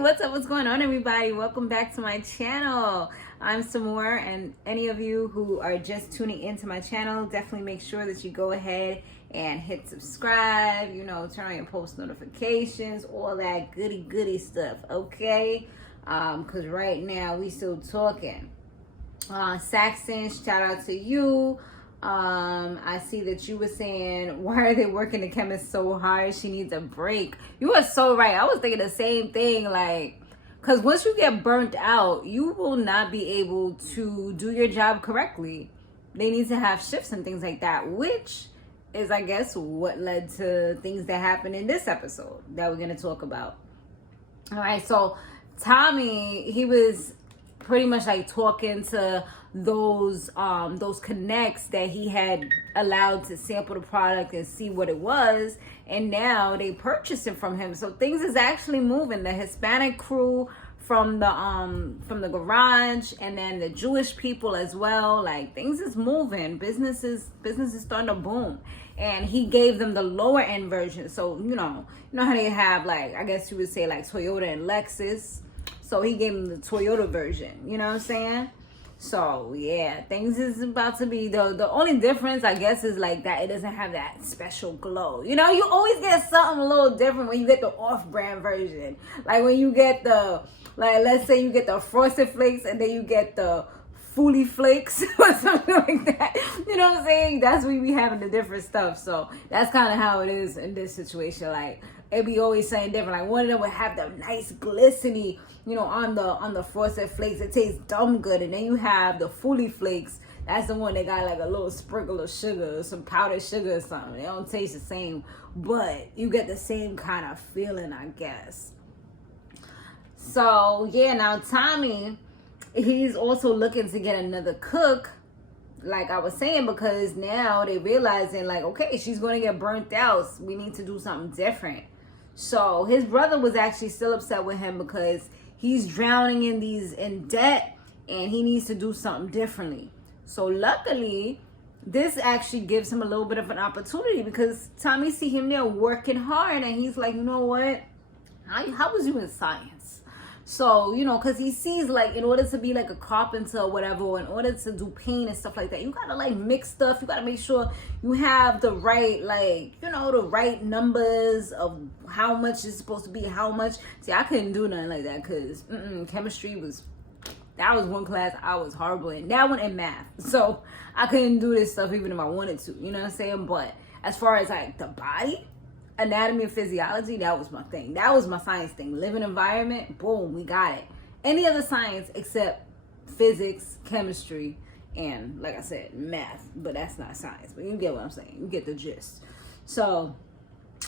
what's up? What's going on, everybody? Welcome back to my channel. I'm Samore, and any of you who are just tuning into my channel, definitely make sure that you go ahead and hit subscribe, turn on your post notifications, all that goody stuff, okay? Because right now we still talking. Saxon, shout out to you. I see that you were saying, why are they working the chemist so hard? She needs a break. You are so right. I was thinking the same thing, because once you get burnt out, you will not be able to do your job correctly. They need to have shifts and things like that, which is, I guess, what led to things that happened in this episode that we're going to talk about. All right, so Tommy, he was pretty much talking to those connects that he had allowed to sample the product and see what it was, and now they purchased it from him. So things is actually moving. The Hispanic crew from the garage, and then the Jewish people as well. Things is moving. Business is starting to boom. And he gave them the lower end version. So you know how they have I guess you would say Toyota and Lexus. So he gave them the Toyota version. You know what I'm saying? So yeah, things is about to be the only difference, I guess, is that it doesn't have that special glow. You always get something a little different when you get the off-brand version. When you get the let's say you get the Frosted Flakes and then you get the Fully Flakes or something like that. You know what I'm saying? That's when we having the different stuff. So that's kind of how it is in this situation. It be always saying different. One of them would have the nice glistening, on the Frosted Flakes. It tastes dumb good. And then you have the Fully Flakes. That's the one that got a little sprinkle of sugar, some powdered sugar or something. They don't taste the same, but you get the same kind of feeling, I guess. So yeah, now Tommy, he's also looking to get another cook, like I was saying, because now they realizing okay, she's going to get burnt out. We need to do something different. So his brother was actually still upset with him because he's drowning in debt and he needs to do something differently. So luckily, this actually gives him a little bit of an opportunity because Tommy see him there working hard and he's like, you know what? How was you in science? So, because he sees in order to be a carpenter or whatever, or in order to do paint and stuff like that, you gotta mix stuff. You gotta make sure you have the right, the right numbers of how much is supposed to be, how much. See, I couldn't do nothing like that because chemistry that was one class I was horrible in. That one in math. So I couldn't do this stuff even if I wanted to, you know what I'm saying? But as far as the body, anatomy and physiology, that was my thing. That was my science thing. Living environment, boom, we got it. Any other science except physics, chemistry, and like I said, math. But that's not science. But you get what I'm saying. You get the gist. So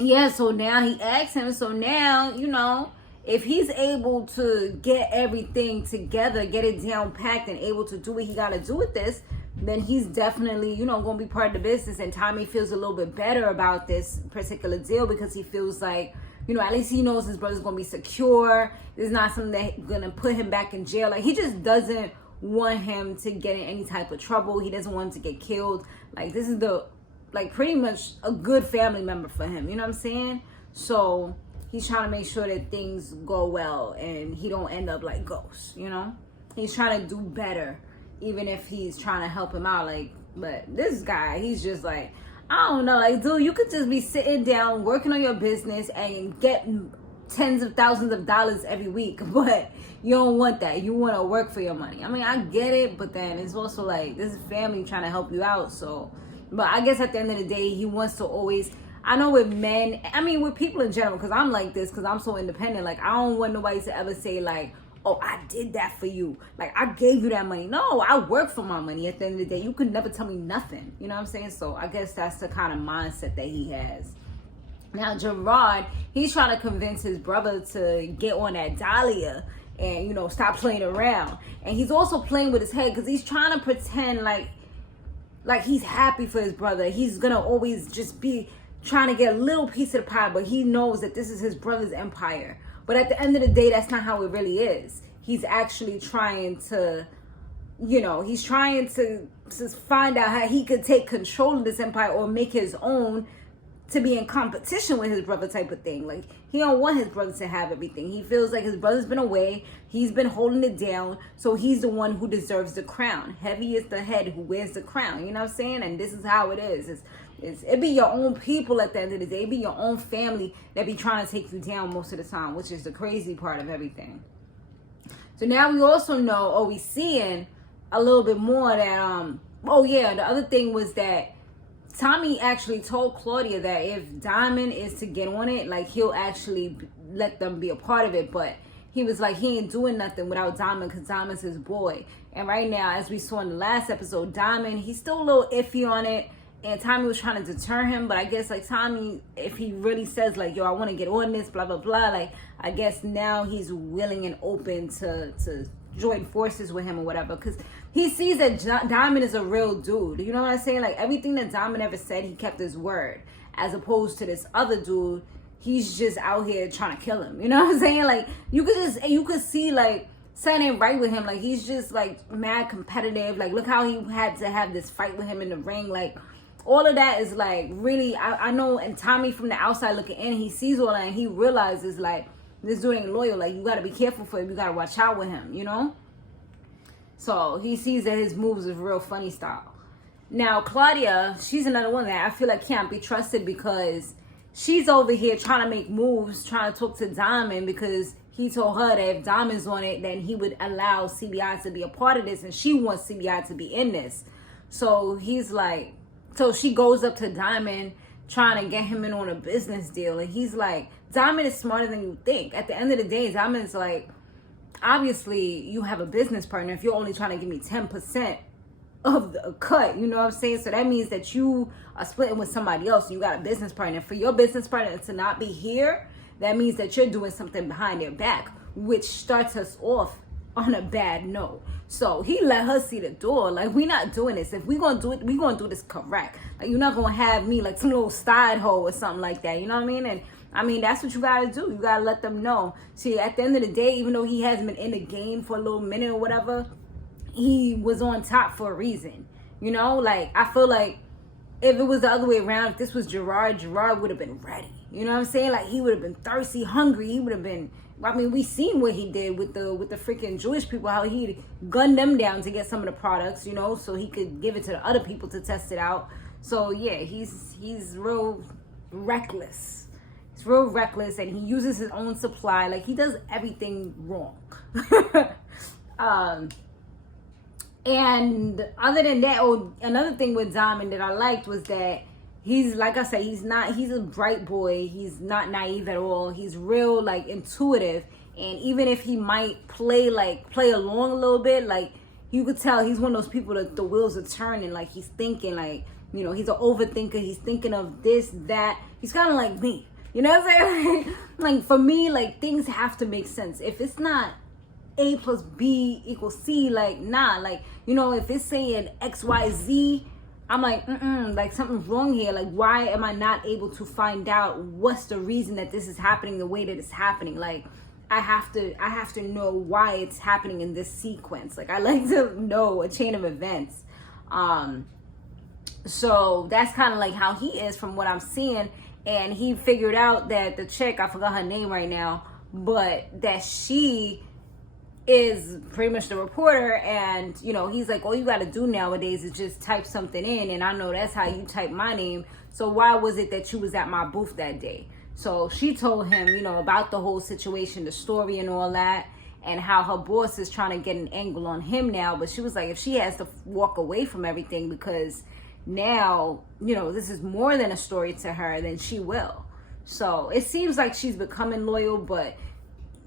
yeah, so now he asked him. So now, if he's able to get everything together, get it down packed and able to do what he got to do with this, then he's definitely, going to be part of the business. And Tommy feels a little bit better about this particular deal because he feels at least he knows his brother's going to be secure. There's not something that's going to put him back in jail. He just doesn't want him to get in any type of trouble. He doesn't want him to get killed. This is pretty much a good family member for him. You know what I'm saying? So he's trying to make sure that things go well and he don't end up like Ghost, He's trying to do better. Even if he's trying to help him out, but this guy, he's just I don't know, dude, you could just be sitting down, working on your business and getting tens of thousands of dollars every week, but you don't want that. You want to work for your money. I mean, I get it, but then it's also this is family trying to help you out. So, but I guess at the end of the day, he wants to always, I know with men, I mean, with people in general, because I'm like this, because I'm so independent, I don't want nobody to ever say oh, I did that for you. I gave you that money. No, I work for my money at the end of the day. You could never tell me nothing. You know what I'm saying? So I guess that's the kind of mindset that he has. Now, Gerard, he's trying to convince his brother to get on that Dahlia and, stop playing around. And he's also playing with his head because he's trying to pretend like he's happy for his brother. He's going to always just be trying to get a little piece of the pie, but he knows that this is his brother's empire. But at the end of the day, that's not how it really is. He's actually trying to, he's trying to find out how he could take control of this empire or make his own to be in competition with his brother type of thing. Like, he don't want his brother to have everything. He feels like his brother's been away. He's been holding it down. So he's the one who deserves the crown. Heavy is the head who wears the crown. You know what I'm saying? And this is how it is. It be your own people at the end of the day. It be your own family that be trying to take you down most of the time, which is the crazy part of everything. So now we also know, or we seeing a little bit more that, oh yeah, the other thing was that Tommy actually told Claudia that if Diamond is to get on it, like, he'll actually let them be a part of it. But he was like, he ain't doing nothing without Diamond because Diamond's his boy. And right now, as we saw in the last episode, Diamond, he's still a little iffy on it. And Tommy was trying to deter him. But I guess, like, Tommy, if he really says, like, yo, I want to get on this, blah, blah, blah, like, I guess now he's willing and open to join forces with him or whatever, because he sees that Diamond is a real dude. You know what I'm saying? Like, everything that Diamond ever said, he kept his word, as opposed to this other dude. He's just out here trying to kill him. You know what I'm saying? Like, you could see, like, something ain't right with him. Like, he's just, like, mad competitive. Like, look how he had to have this fight with him in the ring. Like, all of that is, like, really, I know, and Tommy from the outside looking in, he sees all that and he realizes, like, this dude ain't loyal. Like, you got to be careful for him. You got to watch out with him, you know? So he sees that his moves is real funny style. Now, Claudia, she's another one that I feel like can't be trusted because she's over here trying to make moves, trying to talk to Diamond because he told her that if Diamond's on it, then he would allow CBI to be a part of this, and she wants CBI to be in this. So he's like, so she goes up to Diamond trying to get him in on a business deal, and he's like, Diamond is smarter than you think. At the end of the day, Diamond's like, obviously you have a business partner if you're only trying to give me 10% of the cut, you know what I'm saying? So that means that you are splitting with somebody else and you got a business partner. For your business partner to not be here, that means that you're doing something behind their back, which starts us off on a bad note. So he let her see the door. Like, we not doing this. If we gonna do it, we gonna do this correct. Like, you're not gonna have me like some little side hoe or something like that, you know what I mean? And I mean, that's what you gotta do. You gotta let them know. See, at the end of the day, even though he hasn't been in the game for a little minute or whatever, he was on top for a reason. You know, like, I feel like if it was the other way around, if this was Gerard would have been ready. You know what I'm saying? Like, he would have been thirsty, hungry. He would have been, I mean, we seen what he did with the freaking Jewish people, how he gunned them down to get some of the products, you know, so he could give it to the other people to test it out. So yeah, he's real reckless. He's real reckless, and he uses his own supply. Like, he does everything wrong. And other than that, another thing with Diamond that I liked was that he's, like I said, he's a bright boy. He's not naive at all. He's real, like, intuitive. And even if he might play along a little bit, like, you could tell he's one of those people that the wheels are turning. Like, he's thinking, like, you know, he's an overthinker. He's thinking of this, that. He's kind of like me. You know what I'm saying? Like, for me, like, things have to make sense. If it's not A plus B equals C, like, nah. Like, you know, if it's saying X, Y, Z, I'm like, like, something's wrong here. Like, why am I not able to find out what's the reason that this is happening the way that it's happening? Like, I have to know why it's happening in this sequence. Like, I like to know a chain of events. So that's kind of like how he is from what I'm seeing. And he figured out that the chick, I forgot her name right now, but that she is pretty much the reporter. And, you know, he's like, all you got to do nowadays is just type something in. And I know that's how you type my name. So why was it that you was at my booth that day? So she told him, you know, about the whole situation, the story and all that, and how her boss is trying to get an angle on him now. But she was like, if she has to walk away from everything because now, you know, this is more than a story to her, then she will. So it seems like she's becoming loyal, but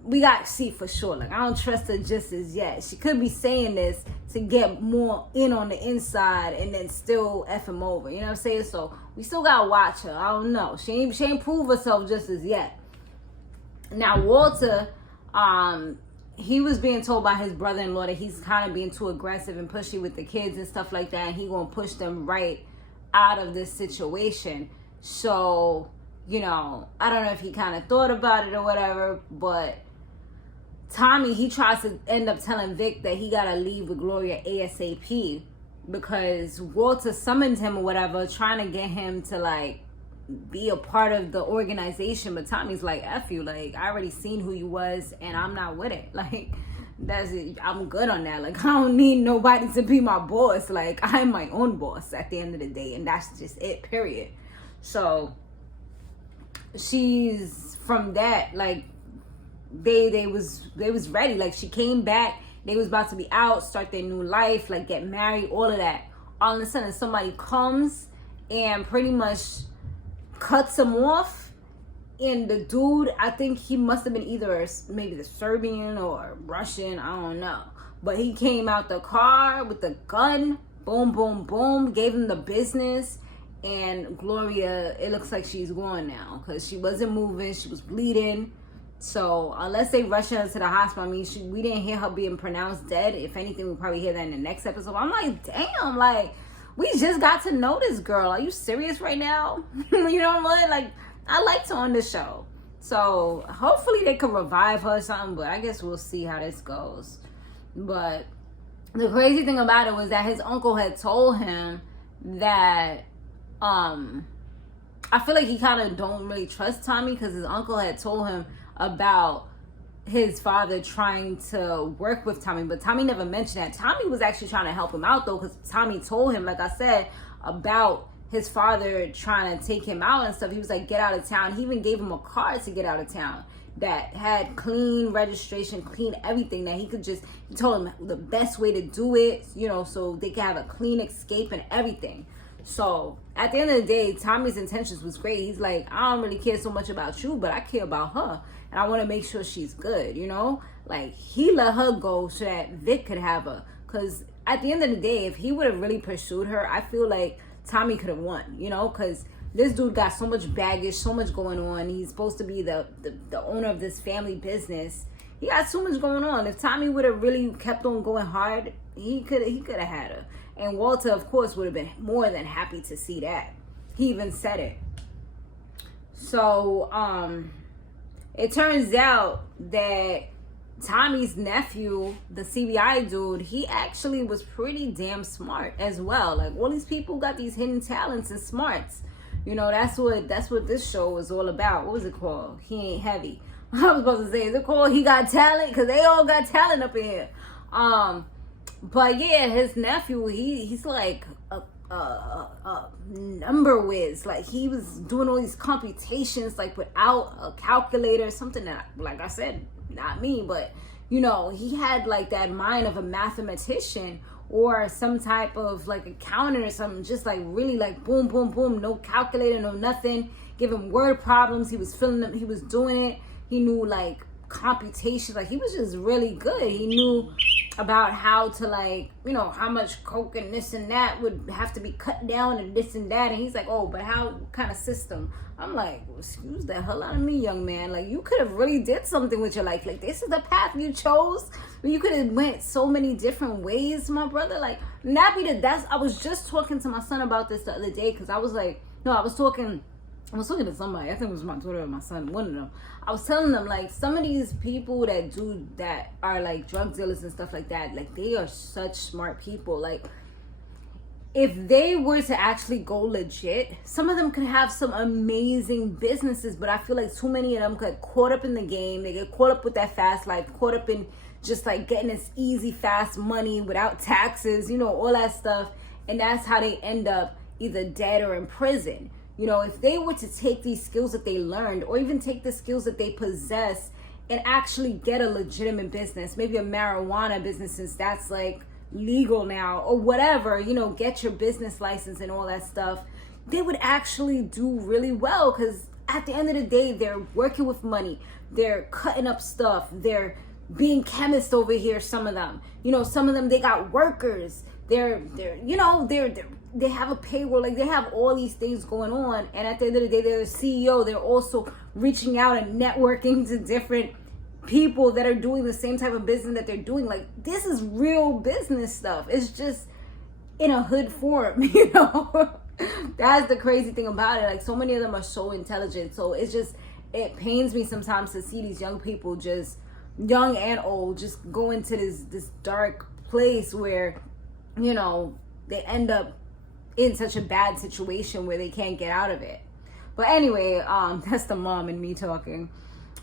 we got to see for sure. Like, I don't trust her just as yet. She could be saying this to get more in on the inside and then still F him over. You know what I'm saying? So we still got to watch her. I don't know. She ain't proved herself just as yet. Now, Walter, he was being told by his brother-in-law that he's kind of being too aggressive and pushy with the kids and stuff like that. And he gonna push them right out of this situation. So, you know, I don't know if he kind of thought about it or whatever, but Tommy, he tries to end up telling Vic that he gotta leave with Gloria ASAP because Walter summoned him or whatever, trying to get him to, like, be a part of the organization. But Tommy's like, F you, like, I already seen who you was and I'm not with it. Like, that's it. I'm good on that. Like, I don't need nobody to be my boss. Like, I'm my own boss at the end of the day, and that's just it, period. So she's from that, like, they was ready. Like, she came back, they was about to be out, start their new life, like get married, all of that. All of a sudden somebody comes and pretty much cuts them off. And the dude, I think he must have been either maybe the Serbian or Russian, I don't know. But he came out the car with the gun, boom, boom, boom, gave him the business. And Gloria, it looks like she's gone now because she wasn't moving, she was bleeding. So unless they rush her to the hospital, I mean, we didn't hear her being pronounced dead. If anything, we'll probably hear that in the next episode. I'm like, damn, like, we just got to know this girl. Are you serious right now? You know what I mean? Like, I liked her on the show. So hopefully they could revive her or something, but I guess we'll see how this goes. But the crazy thing about it was that his uncle had told him that, I feel like he kind of don't really trust Tommy because his uncle had told him about his father trying to work with Tommy, but Tommy never mentioned that. Tommy was actually trying to help him out though, because Tommy told him, like I said, about his father trying to take him out and stuff. He was like, get out of town. He even gave him a card to get out of town that had clean registration, clean everything, that he told him the best way to do it, you know, so they could have a clean escape and everything. So at the end of the day, Tommy's intentions was great. He's like, I don't really care so much about you, but I care about her. And I want to make sure she's good, you know? Like, he let her go so that Vic could have her. Because at the end of the day, if he would have really pursued her, I feel like Tommy could have won, you know? Because this dude got so much baggage, so much going on. He's supposed to be the owner of this family business. He got so much going on. If Tommy would have really kept on going hard, he could have had her. And Walter, of course, would have been more than happy to see that. He even said it. So, it turns out that Tommy's nephew, the CBI dude, he actually was pretty damn smart as well. Like, all these people got these hidden talents and smarts. You know, that's what this show was all about. What was it called? He Ain't Heavy. I was supposed to say, is it called He Got Talent? Because they all got talent up in here. But yeah, his nephew, he's like a number whiz. Like, he was doing all these computations like without a calculator, something that, like I said, not me, but you know, he had like that mind of a mathematician or some type of like accountant or something, just like really like boom, boom, boom, no calculator, no nothing, give him word problems. He was filling them, he was doing it. He knew like computation, like he was just really good. He knew about how to, like, you know, how much coke and this and that would have to be cut down and this and that. And he's like, oh, but how, what kind of system? I'm like, well, excuse the hell out of me, young man. Like, you could have really did something with your life. Like, this is the path you chose. You could have went so many different ways, my brother. Like, I was just talking to my son about this the other day, because I was like, no, I was talking to somebody. I think it was my daughter or my son, one of them. I was telling them, like, some of these people that are like drug dealers and stuff like that, like, they are such smart people. Like, if they were to actually go legit, some of them could have some amazing businesses, but I feel like too many of them get caught up in the game. They get caught up with that fast life, caught up in just like getting this easy, fast money without taxes, you know, all that stuff. And that's how they end up either dead or in prison. You know, if they were to take these skills that they learned, or even take the skills that they possess and actually get a legitimate business, maybe a marijuana business, since that's like legal now, or whatever, you know, get your business license and all that stuff, they would actually do really well. Because at the end of the day, they're working with money, they're cutting up stuff, they're being chemists over here. Some of them, you know, some of them, they got workers, they're you know, they have a payroll, like they have all these things going on. And at the end of the day, they're the CEO. They're also reaching out and networking to different people that are doing the same type of business that they're doing. Like, this is real business stuff. It's just in a hood form, you know. That's the crazy thing about it. Like, so many of them are so intelligent. So it pains me sometimes to see these young people, just young and old, just go into this dark place where, you know, they end up in such a bad situation where they can't get out of it. But anyway, that's the mom and me talking.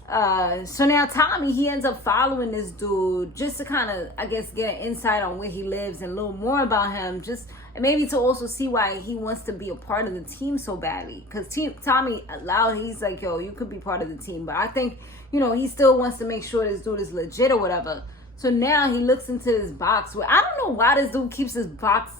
So now Tommy, he ends up following this dude just to kind of, I guess, get an insight on where he lives and a little more about him, just and maybe to also see why he wants to be a part of the team so badly. Because Tommy allowed, he's like, yo, you could be part of the team, but I think, you know, he still wants to make sure this dude is legit or whatever. So now he looks into this box where I don't know why this dude keeps his box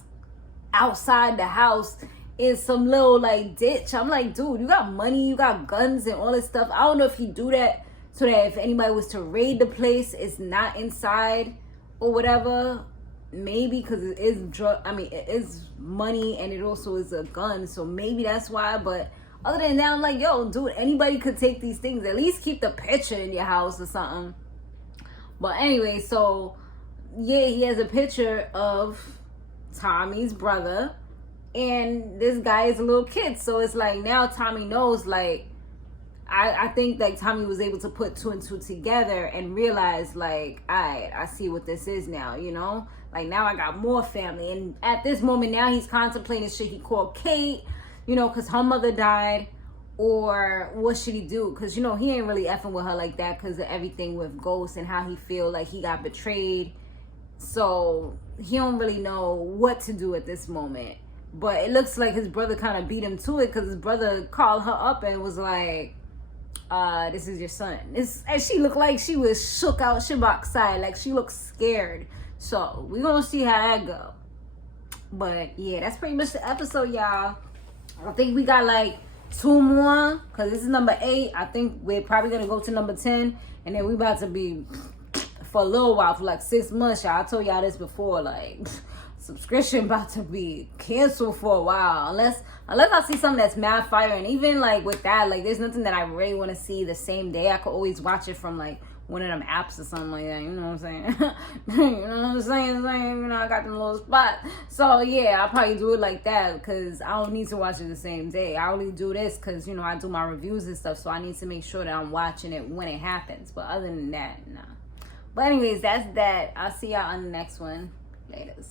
outside the house in some little like ditch. I'm like, dude, you got money, you got guns and all this stuff. I don't know if he do that so that if anybody was to raid the place, it's not inside or whatever. Maybe because it is it is money and it also is a gun, so maybe that's why. But other than that, I'm like, yo, dude, anybody could take these things. At least keep the picture in your house or something. But anyway, so yeah, he has a picture of Tommy's brother, and this guy is a little kid. So it's like now Tommy knows, like, I think like Tommy was able to put 2 and 2 together and realize, like, alright, I see what this is now, you know? Like, now I got more family. And at this moment now he's contemplating, should he call Kate, you know, because her mother died, or what should he do? Because, you know, he ain't really effing with her like that because of everything with Ghost and how he feel like he got betrayed. So he don't really know what to do at this moment. But it looks like his brother kind of beat him to it, because his brother called her up and was like, this is your son. And she looked like she was shook out Shabak's side, like she looked scared. So we're gonna see how that go. But yeah, that's pretty much the episode, y'all. I think we got like 2 more, because this is number 8. I think we're probably gonna go to number 10, and then we about to be for a little while, for like 6 months, y'all. I told y'all this before, like subscription about to be canceled for a while, unless I see something that's mad fire. And even like with that, like there's nothing that I really want to see the same day. I could always watch it from like one of them apps or something like that, you know what I'm saying? You know what I'm saying? You know, I got them little spots. So yeah, I'll probably do it like that, because I don't need to watch it the same day. I only do this because, you know, I do my reviews and stuff, so I need to make sure that I'm watching it when it happens. But other than that, nah. But anyways, that's that. I'll see y'all on the next one. Laters.